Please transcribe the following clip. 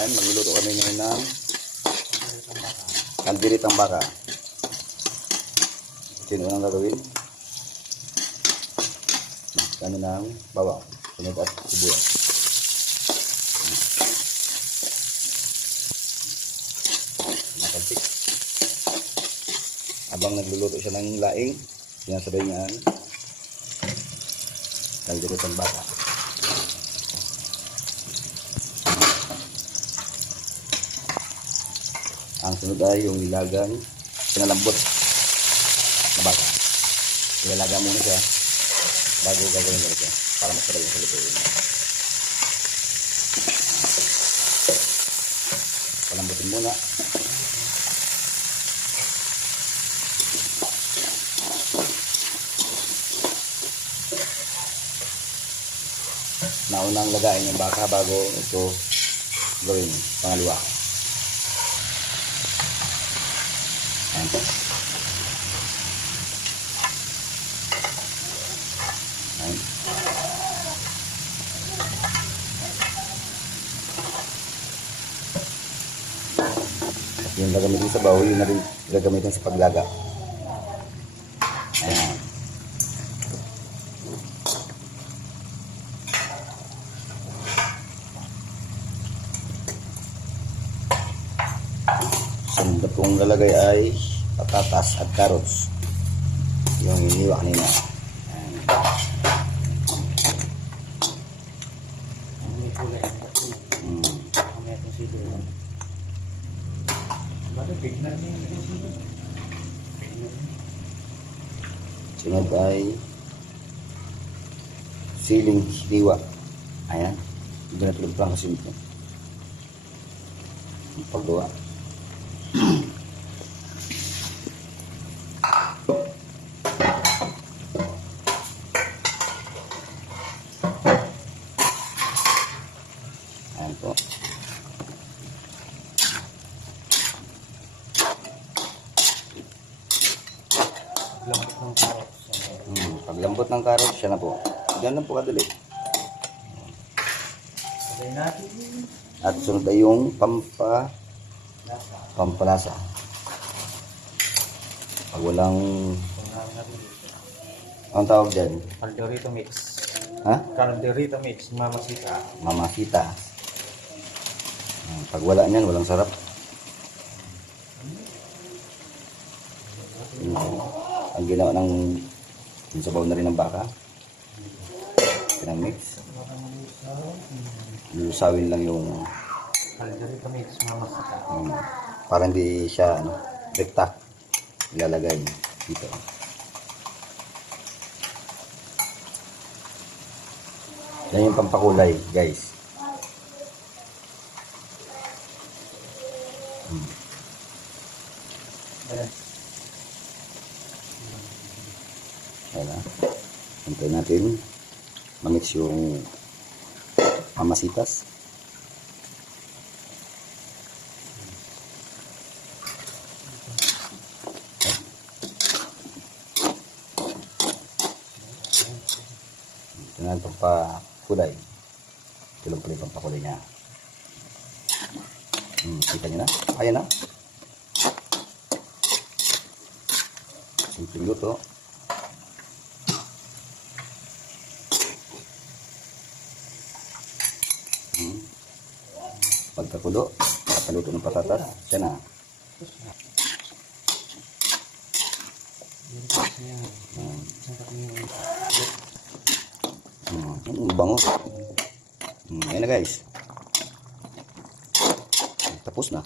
Ayan, magluluto kami ngayon ng kalderitang baka. Ito yung unang gagawin. Kami ng bawang, sunod at sibuyas. Nakaltik. Habang nagluluto siya ng laing, sinasabay niya ang kalderitang baka. Ang sunod ay yung nilagang pinalambot na baka. Ilalaga muna siya bago gagawin ko siya para masarap yung salutuin. Palambutin muna. Naunang lagain yung baka bago ito gawin pangalawa. Ayan. Ayan. At yung gagamitin sa baho, yun na rin gagamitin sa paglaga. Ayan. Sunod kong lalagay ay patatas at carrots. Yung iniwa kanina. Sunod ay siling diwa. Ayan. Hindi na tulog lang kasi ito. Paggawa. Ayan po. Paglambot ng carrots, siya na po. Diyan lang po kadali. At sunod ay yung pampalasa. Pag walang ang tawag dyan? Calderito mix. Ha? Calderito mix, mamasita. Mamasita. Pag wala niyan, walang sarap. Ang ginawa ng sabaw na rin ng baka. Pinamix. Lulusawin lang yung Calderito mix, mamasita. para hindi siya rekta. Ilalagay dito. Yan yung pampakulay, guys. Ayan na. Hintayin natin mamix yung mamasitas. Ito na itong pakulay. Ito lang pala itong pakulay niya. Kita nyo na? Ayan na. Simpleng luto. Pagkakulo, pagkaluto ng patatas, yan na. Bango. Ayan na guys. Tapos na.